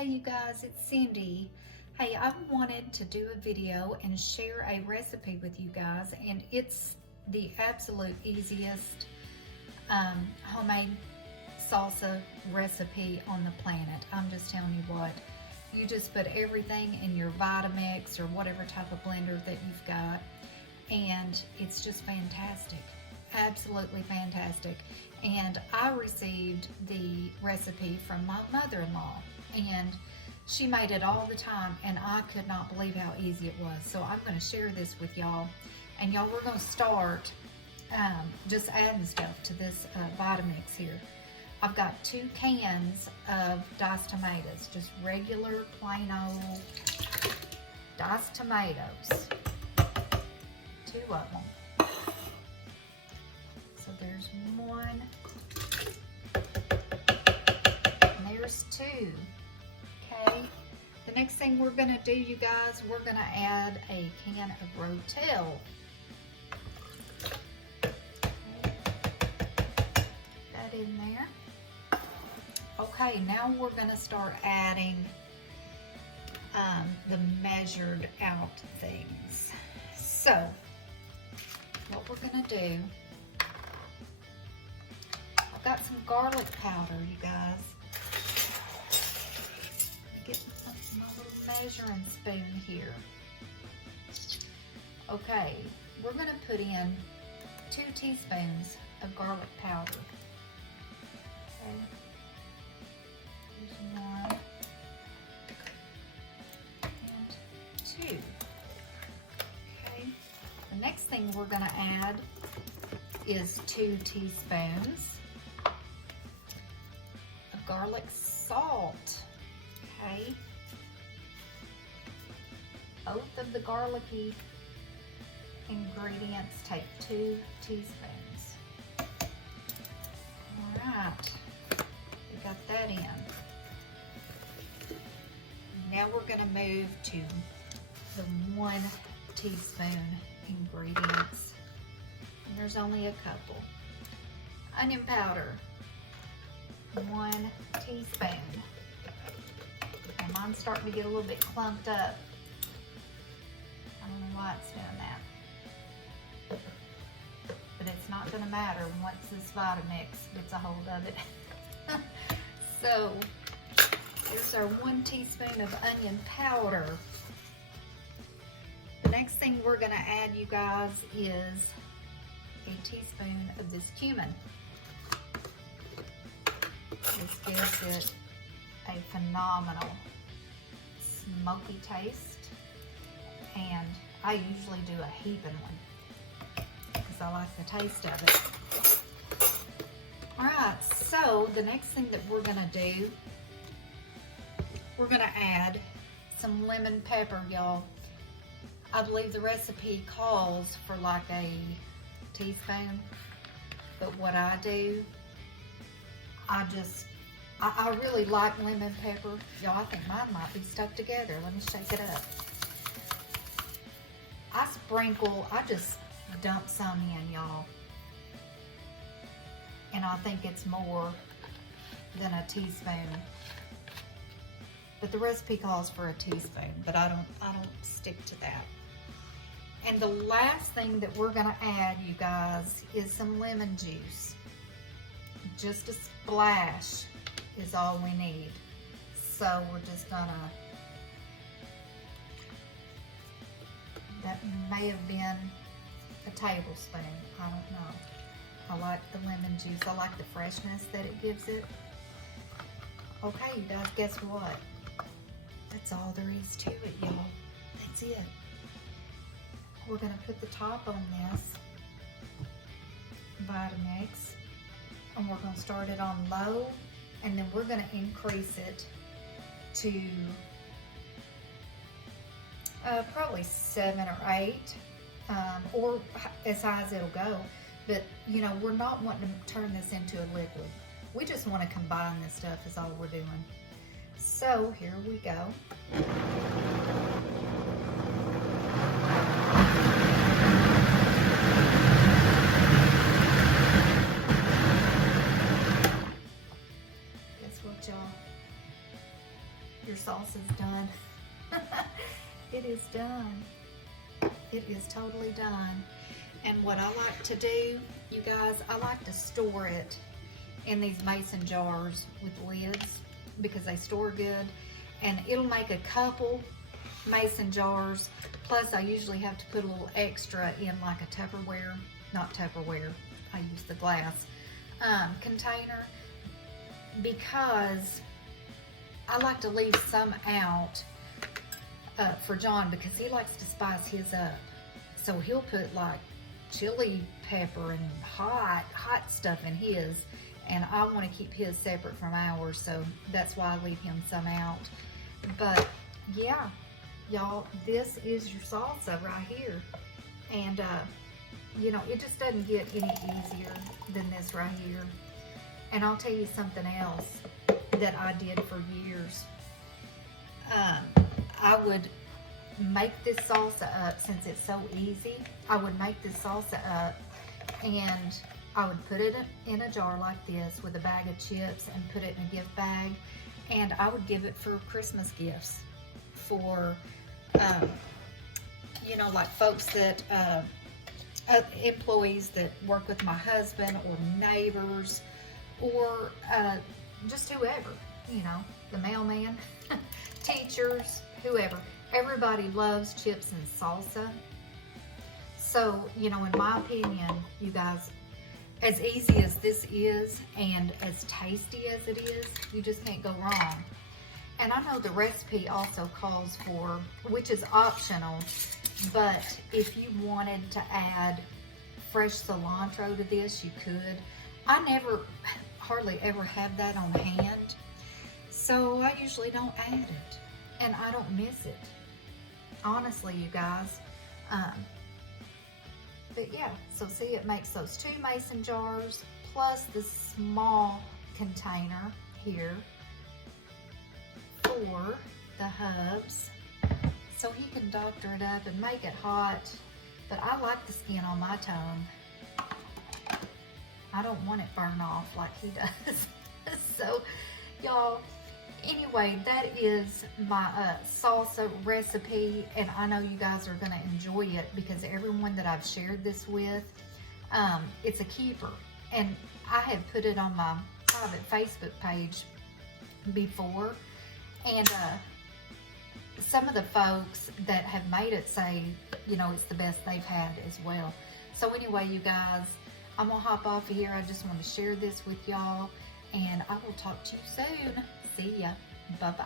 Hey you guys, it's Cindy. Hey, I've wanted to do a video and share a recipe with you guys, and it's the absolute easiest homemade salsa recipe on the planet. I'm just telling you what, you just put everything in your Vitamix or whatever type of blender that you've got, and it's just fantastic. Absolutely fantastic. And I received the recipe from my mother-in-law, and she made it all the time, and I could not believe how easy it was. So I'm going to share this with y'all, and y'all, we're going to start just adding stuff to this Vitamix here. I've got 2 cans of diced tomatoes, just regular plain old diced tomatoes, 2 of them. So there's 1, and there's 2. Okay, the next thing we're gonna do, you guys, we're gonna add a can of Rotel. Okay. That in there. Okay, now we're gonna start adding the measured out things. So what we're gonna do, I've got some garlic powder, you guys. Get my little measuring spoon here. Okay, we're gonna put in 2 teaspoons of garlic powder. Okay, here's 1 and 2. Okay, the next thing we're gonna add is 2 teaspoons of garlic salt. Okay, both of the garlicky ingredients take 2 teaspoons. All right, we got that in. Now we're going to move to the 1 teaspoon ingredients. And there's only a couple. Onion powder, 1 teaspoon. And mine's starting to get a little bit clumped up. I don't know why it's doing that. But it's not going to matter once this Vitamix gets a hold of it. So, here's our 1 teaspoon of onion powder. The next thing we're going to add, you guys, is a teaspoon of this cumin. This gives it a phenomenal smoky taste, and I usually do a heaping one because I like the taste of it. Alright, so the next thing that we're going to do, we're going to add some lemon pepper, y'all. I believe the recipe calls for like a teaspoon, but what I do, I really like lemon pepper. Y'all, I think mine might be stuck together. Let me shake it up. I just dump some in, y'all. And I think it's more than a teaspoon. But the recipe calls for a teaspoon, but I don't stick to that. And the last thing that we're gonna add, you guys, is some lemon juice. Just a splash is all we need. So we're just gonna, that may have been a tablespoon, I don't know. I like the lemon juice, I like the freshness that it gives it. Okay, you guys, guess what? That's all there is to it, y'all. That's it. We're gonna put the top on this Vitamix, and we're gonna start it on low, and then we're gonna increase it to probably 7 or 8, or as high as it'll go. But you know, we're not wanting to turn this into a liquid. We just want to combine this stuff is all we're doing. So here we go. Guess what, y'all? Your salsa's done. It is done. It is totally done. And what I like to do, you guys, I like to store it in these mason jars with lids because they store good. And it'll make a couple mason jars. Plus, I usually have to put a little extra in like a Tupperware, not Tupperware, I use the glass container, because I like to leave some out for John because he likes to spice his up. So he'll put like chili pepper and hot stuff in his, and I want to keep his separate from ours, so that's why I leave him some out. But yeah, y'all, this is your salsa right here. And you know, it just doesn't get any easier than this right here. And I'll tell you something else that I did for years. I would make this salsa up, since it's so easy. I would make this salsa up and I would put it in a jar like this with a bag of chips and put it in a gift bag, and I would give it for Christmas gifts for you know, like folks that employees that work with my husband, or neighbors, or just whoever, you know, the mailman, teachers, whoever. Everybody loves chips and salsa. So, you know, in my opinion, you guys, as easy as this is and as tasty as it is, you just can't go wrong. And I know the recipe also calls for, which is optional, but if you wanted to add fresh cilantro to this, you could. I hardly ever have that on hand, so I usually don't add it, and I don't miss it. Honestly, you guys. But yeah, so see, it makes those 2 mason jars plus the small container here for the hubs, so he can doctor it up and make it hot. But I like the skin on my tongue. I don't want it burned off like he does. So y'all, anyway, that is my salsa recipe, and I know you guys are going to enjoy it because everyone that I've shared this with, it's a keeper. And I have put it on my private Facebook page before, and some of the folks that have made it say, you know, it's the best they've had as well. So anyway, you guys, I'm going to hop off of here. I just want to share this with y'all, and I will talk to you soon. See ya. Bye-bye.